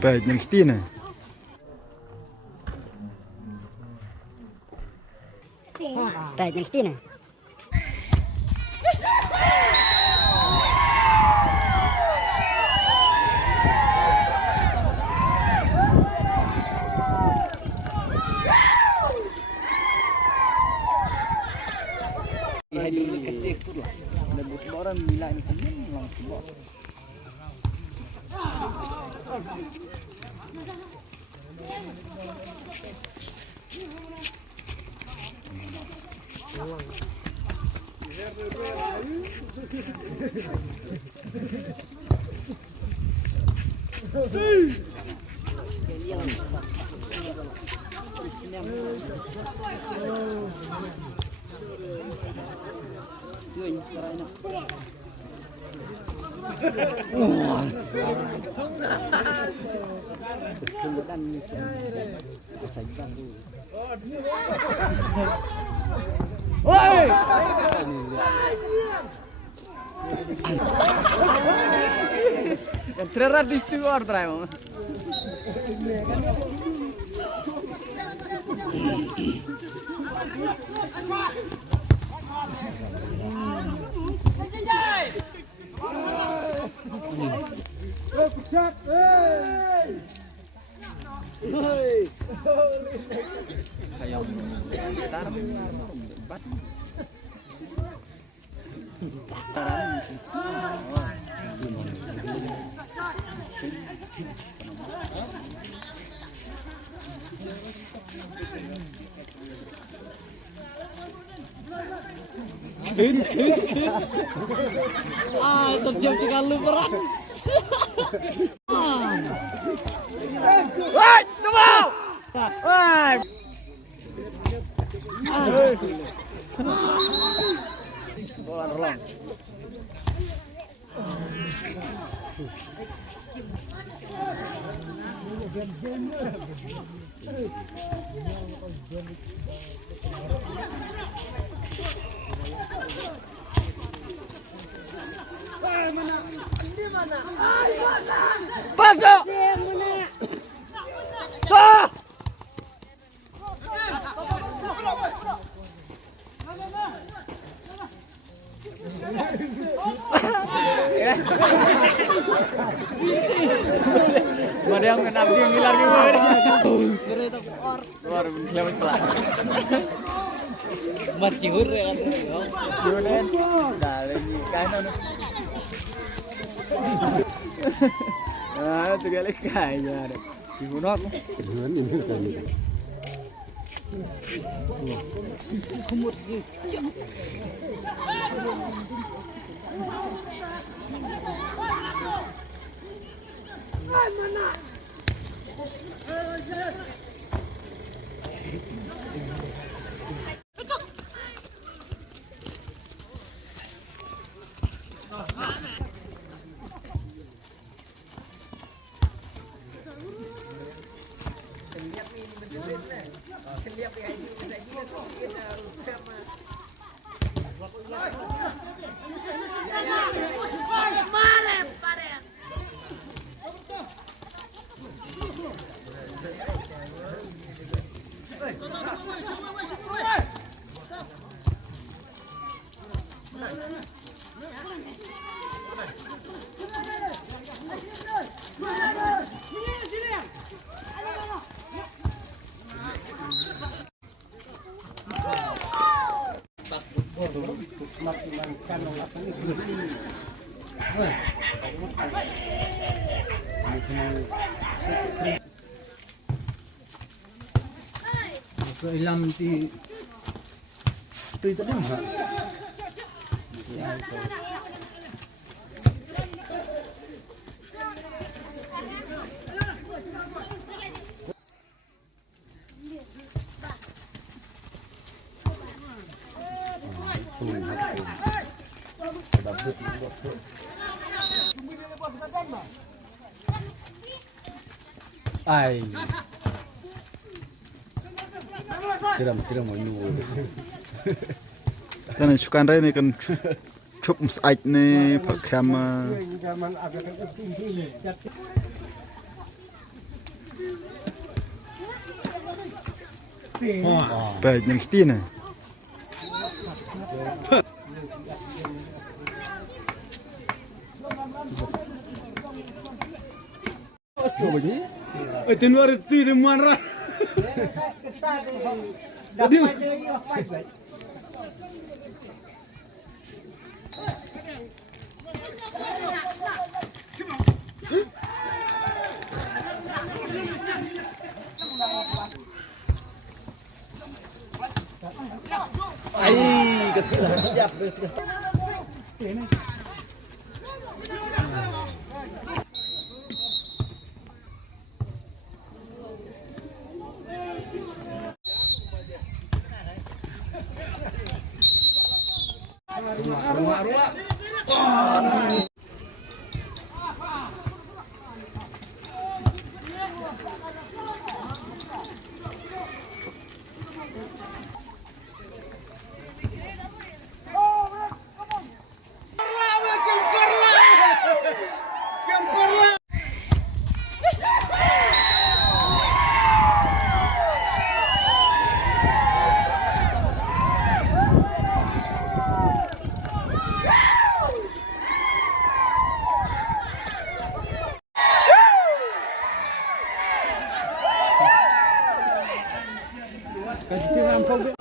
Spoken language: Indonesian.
Baik, yang setina. Baik, yang setina. Ada bos orang bilang ini langsung bos. Entrera distribuidor traemos. Kayak gitar, bat. Terjam dengan lu berat. Woi, tunggu. Woi. Rolang. Pasok. Tuh. Ada yang kenal dia ngilar juga. Keluar lewat pelan. Mat cihur ya kan. Julen. Dah lagi kanan. Ah, tu kali kaya. Cihunok. Kumut ni. Mana? Ilam ti itu tadi enggak. Ai. Tiram mau nunggu. Kan sukan ini kan ชุบสไอต์นี่ผักแคม Baik, yang setina. Coba ni. Itu luar itu di mana? Jadi ai kecil lah siap Kasi tingan po ba?